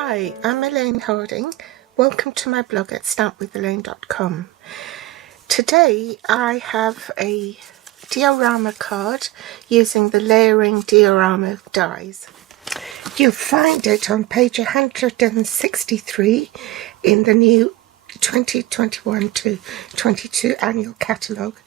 Hi, I'm Elaine Harding. Welcome to my blog at stampwithelaine.com. Today I have a diorama card using the Layering Diorama dies. You'll find it on page 163 in the new 2021 to 22 annual catalogue.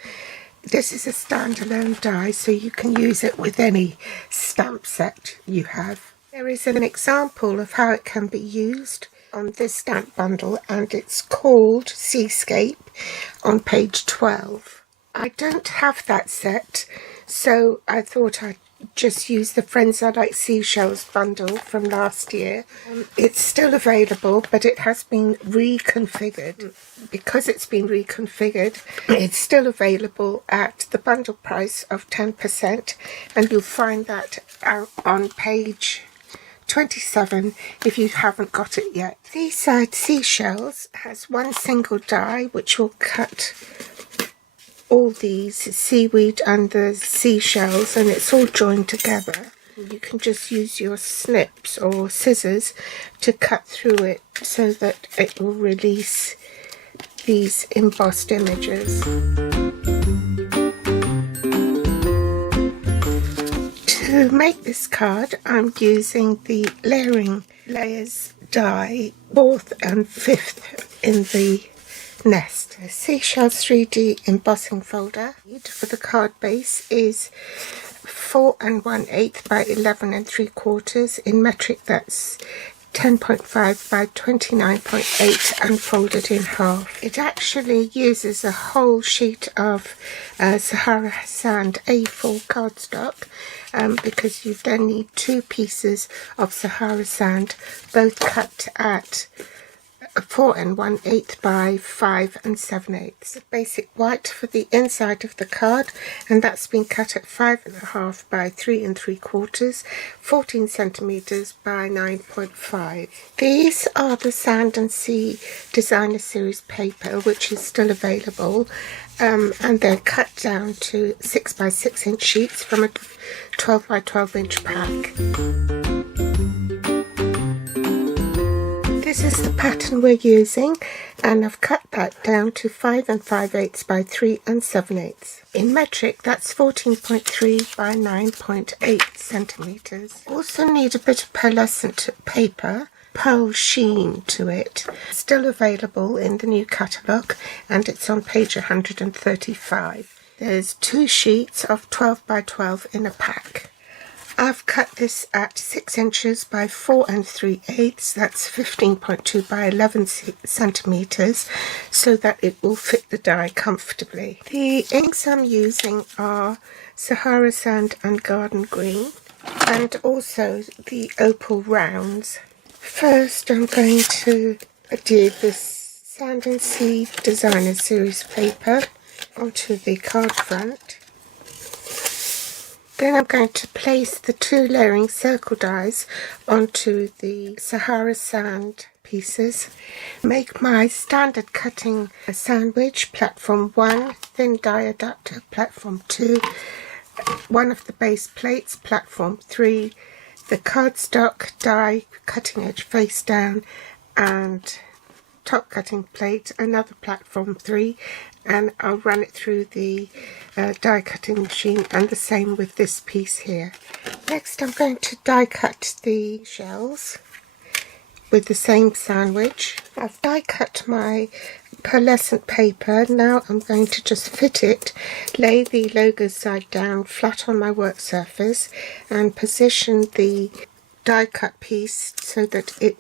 This is a standalone die, so you can use it with any stamp set you have. There is an example of how it can be used on this stamp bundle, and it's called Seascape on page 12. I don't have that set, so I thought I'd just use the Friends I Like Seashells bundle from last year. It's still available, but it has been reconfigured. Because it's been reconfigured, it's still available at the bundle price of 10%, and you'll find that out on page 27 if you haven't got it yet. Seaside Seashells has one single die which will cut all these seaweed and the seashells, and it's all joined together. You can just use your snips or scissors to cut through it so that it will release these embossed images. To make this card, I'm using the Layering Layers die, 4th and 5th in the nest. The Seashells 3D embossing folder for the card base is 4 1/8 by 11 3/4. In metric, that's 10.5 by 29.8 and folded in half. It actually uses a whole sheet of Sahara Sand A4 cardstock because you then need 2 pieces of Sahara Sand, both cut at 4 1/8 by 5 7/8. Basic white for the inside of the card, and that's been cut at 5.5 by 3 3/4, 14 centimeters by 9.5. These are the Sand and Sea Designer Series paper, which is still available, and they're cut down to 6 by 6 inch sheets from a 12 by 12 inch pack. This is the pattern we're using, and I've cut that down to 5 5/8 by 3 7/8. In metric, that's 14.3 by 9.8 centimeters. Also need a bit of pearlescent paper, pearl sheen to it. Still available in the new catalogue, and it's on page 135. There's 2 sheets of 12 by 12 in a pack. I've cut this at 6 inches by 4 3/8, that's 15.2 by 11 centimeters, so that it will fit the die comfortably. The inks I'm using are Sahara Sand and Garden Green, and also the Opal Rounds. First, I'm going to adhere this Sand and Sea Designer Series paper onto the card front. Then I'm going to place the 2 layering circle dies onto the Sahara Sand pieces. Make my standard cutting sandwich, platform 1, thin die adapter, platform 2, one of the base plates, platform 3, the cardstock die cutting edge face down, and top cutting plate, another platform 3, and I'll run it through the die cutting machine, and the same with this piece here. Next, I'm going to die cut the shells with the same sandwich. I've die cut my pearlescent paper. Now I'm going to just fit it, lay the logo side down flat on my work surface, and position the die cut piece so that it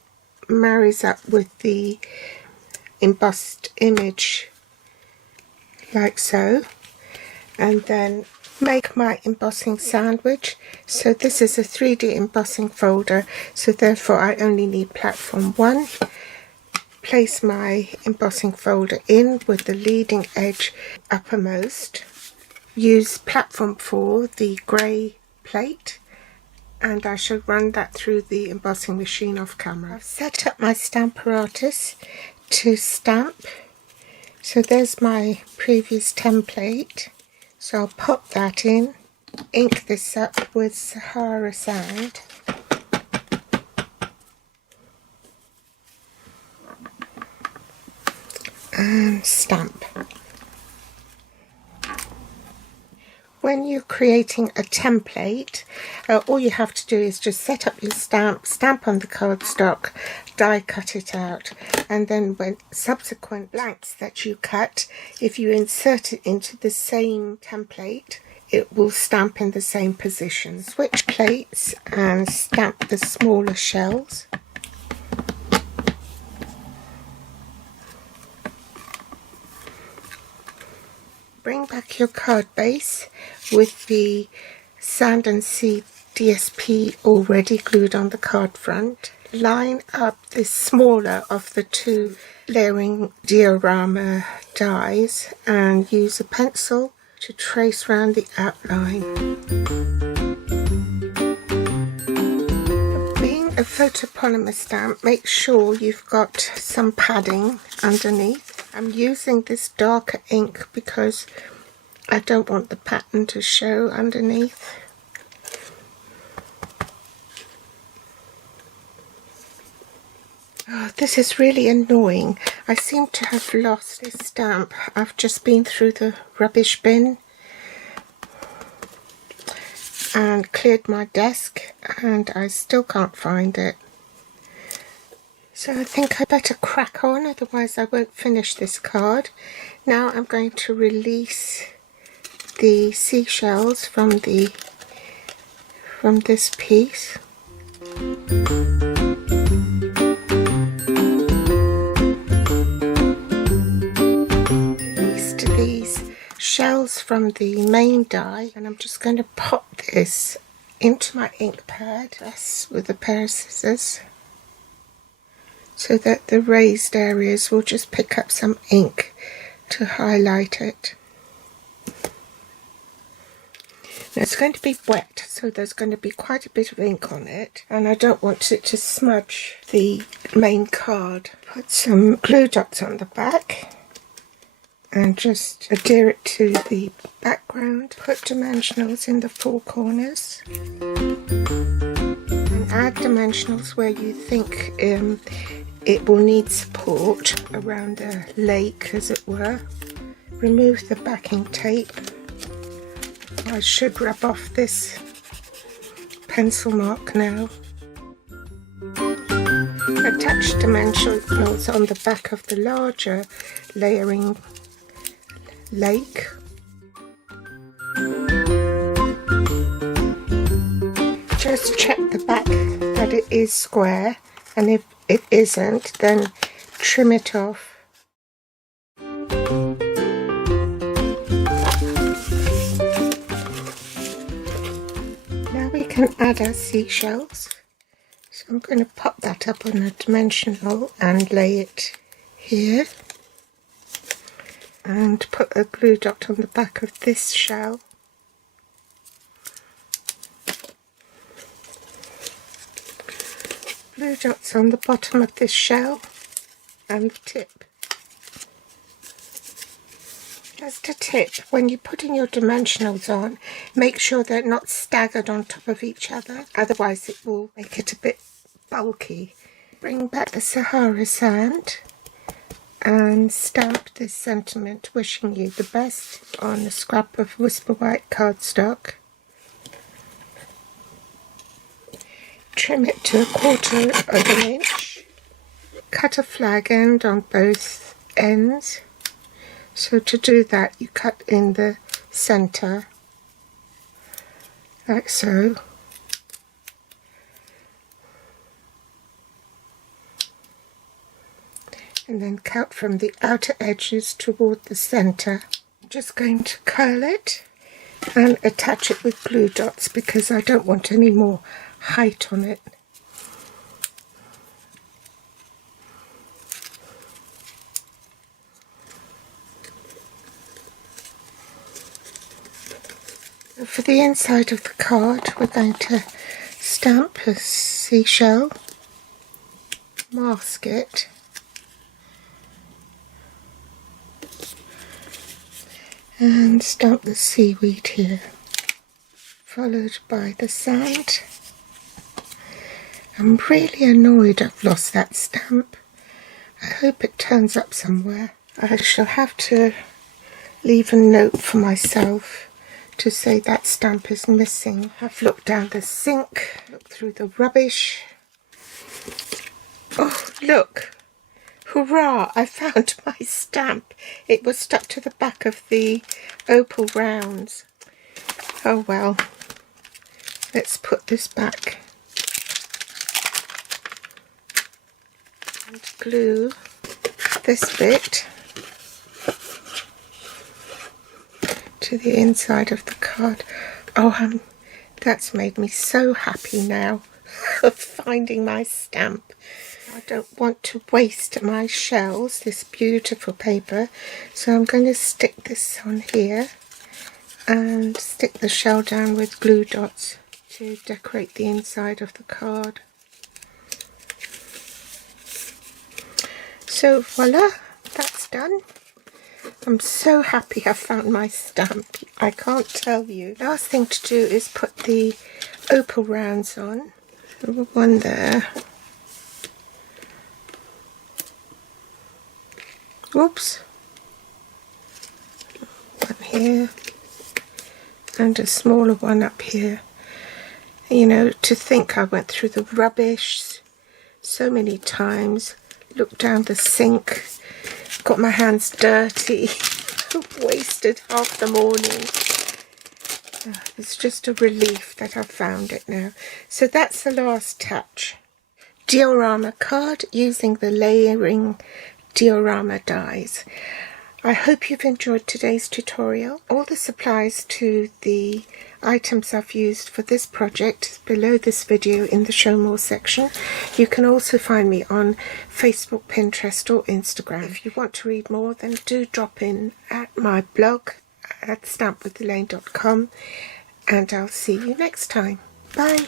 marries up with the embossed image like so, and then make my embossing sandwich. So this is a 3D embossing folder, so therefore I only need platform 1. Place my embossing folder in with the leading edge uppermost. Use platform 4, the grey plate, and I shall run that through the embossing machine off camera. I've set up my stamp apparatus to stamp. So there's my previous template, so I'll pop that in, ink this up with Sahara Sand, and stamp. When you're creating a template, all you have to do is just set up your stamp on the cardstock, die cut it out, and then when subsequent blanks that you cut, if you insert it into the same template, it will stamp in the same position. Switch plates and stamp the smaller shells. Bring back your card base with the Sand and Sea DSP already glued on the card front. Line up the smaller of the two Layering Diorama dies and use a pencil to trace around the outline. Being a photopolymer stamp, make sure you've got some padding underneath. I'm using this darker ink because I don't want the pattern to show underneath. Oh, this is really annoying. I seem to have lost this stamp. I've just been through the rubbish bin and cleared my desk and I still can't find it. So I think I better crack on, otherwise I won't finish this card. Now I'm going to release the seashells from this piece. Released these shells from the main die, and I'm just going to pop this into my ink pad with a pair of scissors, so that the raised areas will just pick up some ink to highlight it. Now it's going to be wet, so there's going to be quite a bit of ink on it, and I don't want it to smudge the main card. Put some glue dots on the back and just adhere it to the background. Put dimensionals in the four corners and add dimensionals where you think it will need support around a lake, as it were. Remove the backing tape. I should rub off this pencil mark now. Attach dimensionals on the back of the larger layering lake. Just check the back that it is square, and if it isn't, then trim it off. Now we can add our seashells. So I'm going to pop that up on a dimensional and lay it here. And put a glue dot on the back of this shell. Glue dots on the bottom of this shell and the tip. Just a tip, when you're putting your dimensionals on, make sure they're not staggered on top of each other, otherwise it will make it a bit bulky. Bring back the Sahara sand and stamp this sentiment, wishing you the best, on a scrap of Whisper White cardstock. Trim it to 1/4 of an inch. Cut a flag end on both ends. So to do that, you cut in the centre, like so. And then cut from the outer edges toward the centre. I'm just going to curl it and attach it with glue dots because I don't want any more height on it. For the inside of the card, we're going to stamp a seashell, mask it, and stamp the seaweed here, followed by the sand. I'm really annoyed I've lost that stamp. I hope it turns up somewhere. I shall have to leave a note for myself to say that stamp is missing. I've looked down the sink, looked through the rubbish. Oh, look! Hurrah! I found my stamp. It was stuck to the back of the opal rounds. Oh well. Let's put this back. And glue this bit to the inside of the card. Oh, that's made me so happy now of finding my stamp. I don't want to waste my shells, this beautiful paper, so I'm going to stick this on here and stick the shell down with glue dots to decorate the inside of the card. So voila, that's done. I'm so happy I found my stamp. I can't tell you. Last thing to do is put the opal rounds on. One there. Oops. One here. And a smaller one up here. You know, to think I went through the rubbish so many times, looked down the sink, got my hands dirty, wasted half the morning. It's just a relief that I've found it now. So that's the last touch. Diorama card using the Layering Diorama dies. I hope you've enjoyed today's tutorial. All the supplies to the items I've used for this project is below this video in the Show More section. You can also find me on Facebook, Pinterest or Instagram. If you want to read more, then do drop in at my blog at stampwithelaine.com, and I'll see you next time. Bye!